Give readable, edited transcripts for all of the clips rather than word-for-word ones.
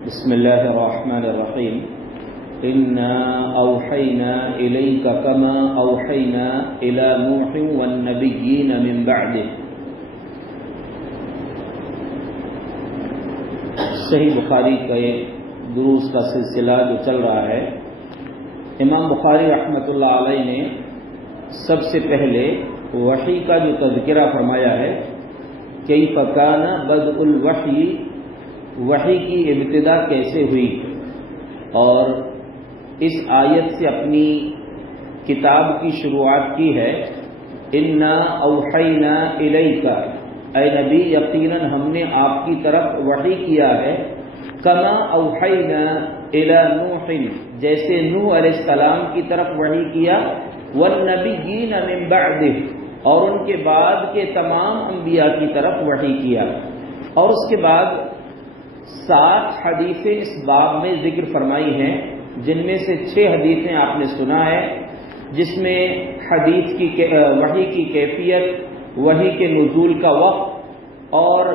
بسم الله الرحمن الرحيم إنا أوحينا إليك كما أوحينا إلى نوح والنبيين من بعده. صحیح بخاری کا ایک دروس کا سلسلہ جو چل رہا ہے، امام بخاری رحمۃ اللہ علیہ نے سب سے پہلے وحی کا جو تذکرہ فرمایا ہے، کیف کان بدء الوحی، وحی کی ابتدا کیسے ہوئی، اور اس آیت سے اپنی کتاب کی شروعات کی ہے۔ انا اوحینا الیک، اے نبی یقیناً ہم نے آپ کی طرف وحی کیا ہے، کما اوحینا الی نوح، جیسے نوح علیہ السلام کی طرف وحی کیا، والنبیین من بعدہ، اور ان کے بعد کے تمام انبیاء کی طرف وحی کیا۔ اور اس کے بعد 7 حدیثیں اس باب میں ذکر فرمائی ہیں، جن میں سے 6 حدیثیں آپ نے سنا ہے، جس میں حدیث کی وحی کی کیفیت، وحی کے نزول کا وقت اور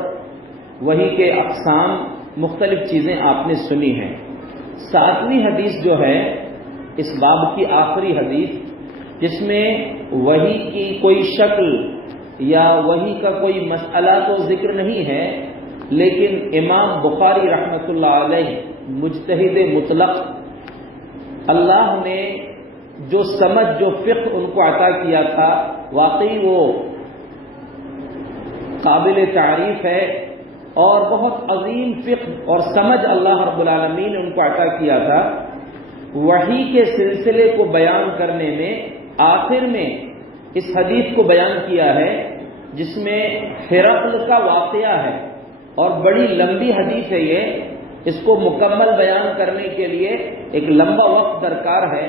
وحی کے اقسام، مختلف چیزیں آپ نے سنی ہیں۔ 7ویں حدیث جو ہے اس باب کی آخری حدیث، جس میں وحی کی کوئی شکل یا وحی کا کوئی مسئلہ تو ذکر نہیں ہے، لیکن امام بخاری رحمۃ اللہ علیہ مجتہد مطلق، اللہ نے جو سمجھ، جو فقہ ان کو عطا کیا تھا، واقعی وہ قابل تعریف ہے، اور بہت عظیم فقہ اور سمجھ اللہ رب العالمین نے ان کو عطا کیا تھا۔ وحی کے سلسلے کو بیان کرنے میں آخر میں اس حدیث کو بیان کیا ہے، جس میں ہرقل کا واقعہ ہے، اور بڑی لمبی حدیث ہے یہ، اس کو مکمل بیان کرنے کے لیے ایک لمبا وقت درکار ہے۔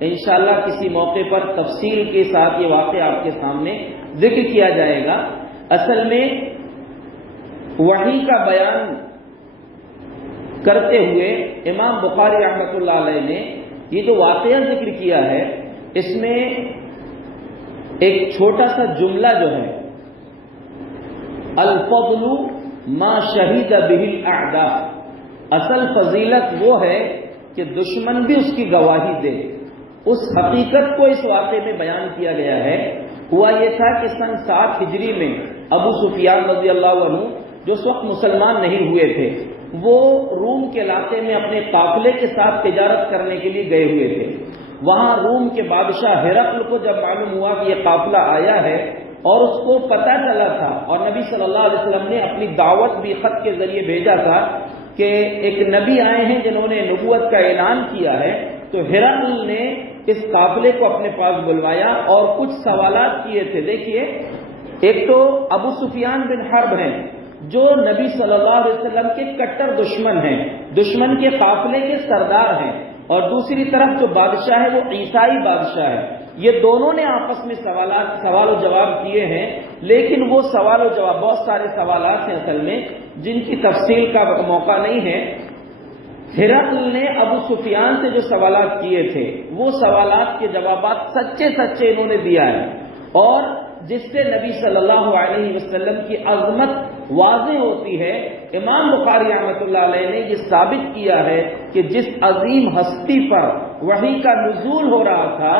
انشاءاللہ کسی موقع پر تفصیل کے ساتھ یہ واقعہ آپ کے سامنے ذکر کیا جائے گا۔ اصل میں وحی کا بیان کرتے ہوئے امام بخاری رحمۃ اللہ علیہ نے یہ جو واقعہ ذکر کیا ہے، اس میں ایک چھوٹا سا جملہ جو ہے، الفضل ما شہید بہ الاعداء، اصل فضیلت وہ ہے کہ دشمن بھی اس کی گواہی دے، اس حقیقت کو اس واقعے میں بیان کیا گیا ہے۔ ہوا یہ تھا کہ سن 7 ہجری میں ابو سفیان رضی اللہ عنہ، جو اس وقت مسلمان نہیں ہوئے تھے، وہ روم کے علاقے میں اپنے قافلے کے ساتھ تجارت کرنے کے لیے گئے ہوئے تھے۔ وہاں روم کے بادشاہ ہرقل کو جب معلوم ہوا کہ یہ قافلہ آیا ہے، اور اس کو پتہ چلا تھا، اور نبی صلی اللہ علیہ وسلم نے اپنی دعوت بھی خط کے ذریعے بھیجا تھا کہ ایک نبی آئے ہیں جنہوں نے نبوت کا اعلان کیا ہے، تو ہرقل نے اس قافلے کو اپنے پاس بلوایا اور کچھ سوالات کیے تھے۔ دیکھیے، ایک تو ابو سفیان بن حرب ہیں، جو نبی صلی اللہ علیہ وسلم کے کٹر دشمن ہیں، دشمن کے قافلے کے سردار ہیں، اور دوسری طرف جو بادشاہ ہے وہ عیسائی بادشاہ ہے۔ یہ دونوں نے آپس میں سوال و جواب کیے ہیں، لیکن وہ سوال و جواب، بہت سارے سوالات ہیں اصل میں جن کی تفصیل کا موقع نہیں ہے۔ ہرقل نے ابو سفیان سے جو سوالات کیے تھے، وہ سوالات کے جوابات سچے انہوں نے دیا ہے، اور جس سے نبی صلی اللہ علیہ وسلم کی عظمت واضح ہوتی ہے۔ امام بخاری رحمۃ اللہ علیہ نے یہ ثابت کیا ہے کہ جس عظیم ہستی پر وحی کا نزول ہو رہا تھا،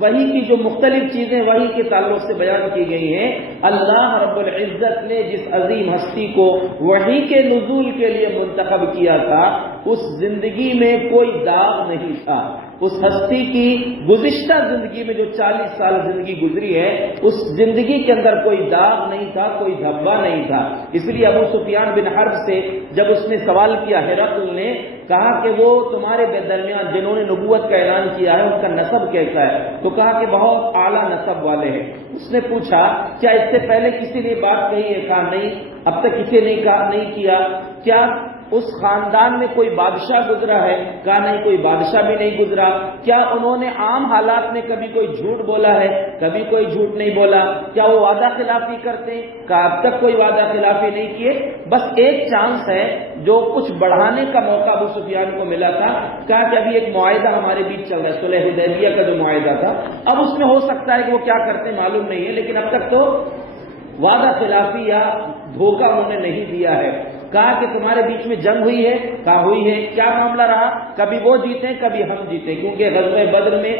وحی کی جو مختلف چیزیں وحی کے تعلق سے بیان کی گئی ہیں، اللہ رب العزت نے جس عظیم ہستی کو وحی کے نزول کے لیے منتخب کیا تھا، اس زندگی میں کوئی داغ نہیں تھا۔ اس ہستی کی گزشتہ زندگی میں جو 40 سال زندگی گزری ہے، اس زندگی کے اندر کوئی داغ نہیں تھا، کوئی دھبا نہیں تھا۔ اس لیے ابو سفیان بن حرب سے جب اس نے سوال کیا، ہرقل نے کہا کہ وہ تمہارے درمیان جنہوں نے نبوت کا اعلان کیا ہے، ان کا نسب کیسا ہے؟ تو کہا کہ بہت اعلیٰ نسب والے ہیں۔ اس نے پوچھا کیا اس سے پہلے کسی نے بات کہی ہے؟ کہا نہیں، اب تک کسی نے نہیں کیا۔ کیا اس خاندان میں کوئی بادشاہ گزرا ہے؟ کہا نہیں، کوئی بادشاہ بھی نہیں گزرا۔ کیا انہوں نے عام حالات میں کبھی کوئی جھوٹ بولا ہے؟ کبھی کوئی جھوٹ نہیں بولا۔ کیا وہ وعدہ خلافی کرتے ہیں؟ کہا اب تک کوئی وعدہ خلافی نہیں کیے، بس ایک چانس ہے جو کچھ بڑھانے کا موقع ابو سفیان کو ملا تھا۔ کہا کہ ابھی ایک معاہدہ ہمارے بیچ چل رہا ہے، صلح حدیبیہ کا جو معاہدہ تھا، اب اس میں ہو سکتا ہے کہ وہ کیا کرتے ہیں معلوم نہیں ہے، لیکن اب تک تو وعدہ خلافی یا دھوکہ انہوں نے نہیں دیا ہے۔ کہا کہ تمہارے بیچ میں جنگ ہوئی ہے؟ کہا ہوئی ہے۔ کیا معاملہ رہا؟ کبھی وہ جیتے کبھی ہم جیتے، کیونکہ غزوہ بدر میں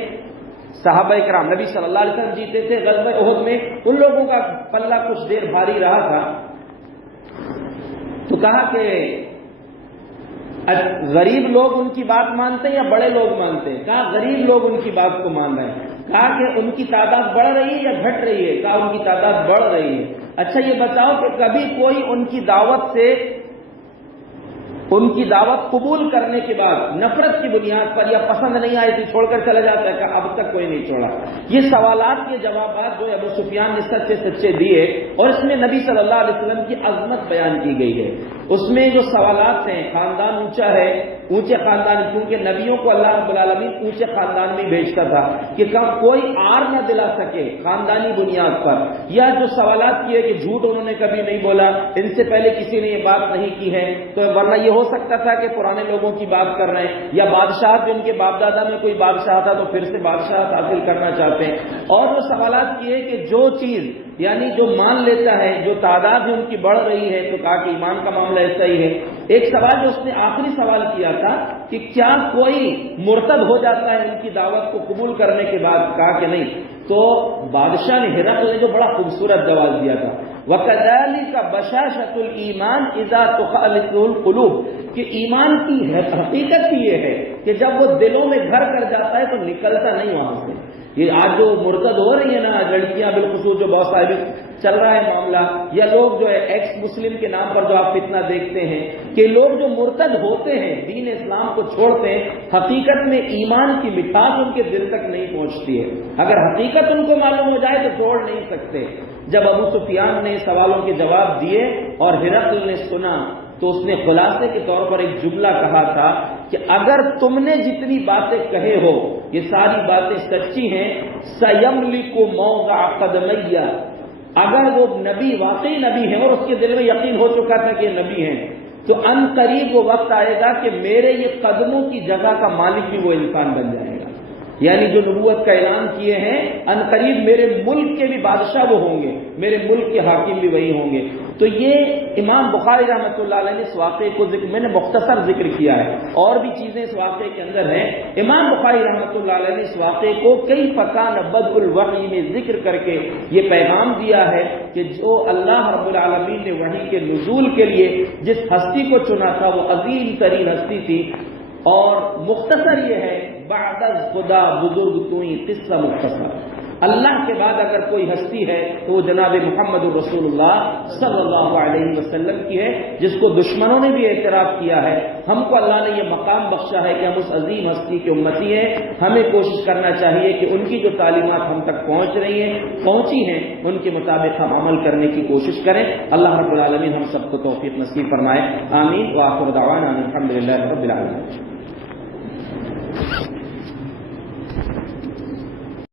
صحابہ کرام نبی صلی اللہ علیہ وسلم جیتے تھے، غزوہ احد میں ان لوگوں کا پلہ کچھ دیر بھاری رہا تھا۔ تو کہا کہ غریب لوگ ان کی بات مانتے ہیں یا بڑے لوگ مانتے ہیں؟ کہا غریب لوگ ان کی بات کو مان رہے ہیں۔ کہا کہ ان کی تعداد بڑھ رہی ہے یا گھٹ رہی ہے؟ کہا ان کی تعداد بڑھ رہی ہے۔ اچھا یہ بتاؤ کہ کبھی کوئی ان کی دعوت سے، ان کی دعوت قبول کرنے کے بعد نفرت کی بنیاد پر یا پسند نہیں آئی تھی چھوڑ کر چلا جاتا ہے؟ کہ اب تک کوئی نہیں چھوڑا۔ یہ سوالات کے جوابات جو ابو سفیان نے سچے سچے دیے، اور اس میں نبی صلی اللہ علیہ وسلم کی عظمت بیان کی گئی ہے۔ اس میں جو سوالات ہیں، خاندان اونچا ہے، اونچے خاندان، کیونکہ نبیوں کو اللہ رب العالمین اونچے خاندان میں بھیجتا تھا کہ کوئی آر نہ دلا سکے خاندانی بنیاد پر۔ یا جو سوالات کیے کہ جھوٹ انہوں نے کبھی نہیں بولا، ان سے پہلے کسی نے یہ بات نہیں کی ہے، تو ورنہ یہ ہو سکتا تھا کہ پرانے لوگوں کی بات کر رہے ہیں، یا بادشاہ جو ان کے باپ دادا میں کوئی بادشاہ تھا تو پھر سے بادشاہ حاصل کرنا چاہتے ہیں۔ اور جو سوالات کیے کہ جو چیز یعنی جو مان لیتا ہے، جو تعداد ان کی بڑھ رہی ہے، تو کہا کہ ایمان کا معاملہ ایسا ہی ہے۔ ایک سوال جو اس نے آخری سوال کیا تھا کہ کیا کوئی مرتد ہو جاتا ہے ان کی دعوت کو قبول کرنے کے بعد؟ کہا کہ نہیں۔ تو بادشاہ نے ہرقل نے جو بڑا خوبصورت جواب دیا تھا، وَكَذَلِكَ بَشَاشَةُ الْإِيمَانِ إِذَا تُخَالِطُهُ الْقُلُوبُ، کہ ایمان کی حقیقت یہ ہے کہ جب وہ دلوں میں گھر کر جاتا ہے تو نکلتا نہیں وہاں سے۔ یہ آج جو مرتد ہو رہی ہے نا لڑکیاں، بالخصوص جو بہت ساری چل رہا ہے معاملہ، یا لوگ جو ہے ایکس مسلم کے نام پر جو آپ فتنہ دیکھتے ہیں، کہ لوگ جو مرتد ہوتے ہیں، دین اسلام کو چھوڑتے ہیں، حقیقت میں ایمان کی مٹھاس ان کے دل تک نہیں پہنچتی ہے۔ اگر حقیقت ان کو معلوم ہو جائے تو چھوڑ نہیں سکتے۔ جب ابو سفیان نے سوالوں کے جواب دیے اور ہرقل نے سنا، تو اس نے خلاصے کے طور پر ایک جملہ کہا تھا کہ اگر تم نے جتنی باتیں کہے ہو یہ ساری باتیں سچی ہیں، سَيَمْلِكُ مَوْضِعَ قَدَمَيَّ، اگر وہ نبی واقعی نبی ہیں اور اس کے دل میں یقین ہو چکا تھا کہ یہ نبی ہیں، تو ان قریب وہ وقت آئے گا کہ میرے یہ قدموں کی جگہ کا مالک بھی وہ انسان بن جائے گا۔ یعنی جو نبوت کا اعلان کیے ہیں، ان قریب میرے ملک کے بھی بادشاہ وہ ہوں گے، میرے ملک کے حاکم بھی وہی ہوں گے۔ تو یہ امام بخاری رحمۃ اللہ علیہ نے اس واقعے کو میں نے مختصر ذکر کیا ہے، اور بھی چیزیں اس واقعے کے اندر ہیں۔ امام بخاری رحمۃ اللہ علیہ نے اس واقعے کو کئی فکان بدء الوحی میں ذکر کر کے یہ پیغام دیا ہے کہ جو اللہ رب العالمین نے وحی کے نزول کے لیے جس ہستی کو چنا تھا وہ عظیم ترین ہستی تھی، اور مختصر یہ ہے بعد از خدا بزرگ توئی قصہ مختصر، اللہ کے بعد اگر کوئی ہستی ہے تو وہ جناب محمد الرسول اللہ صلی اللہ علیہ وسلم کی ہے، جس کو دشمنوں نے بھی اعتراف کیا ہے۔ ہم کو اللہ نے یہ مقام بخشا ہے کہ ہم اس عظیم ہستی کے امتی ہیں۔ ہمیں کوشش کرنا چاہیے کہ ان کی جو تعلیمات ہم تک پہنچی ہیں ان کے مطابق ہم عمل کرنے کی کوشش کریں۔ اللہ رب العالمین ہم سب کو توفیق نصیب فرمائے، آمین۔ وآخر دعوانا الحمدللہ رب العالمین۔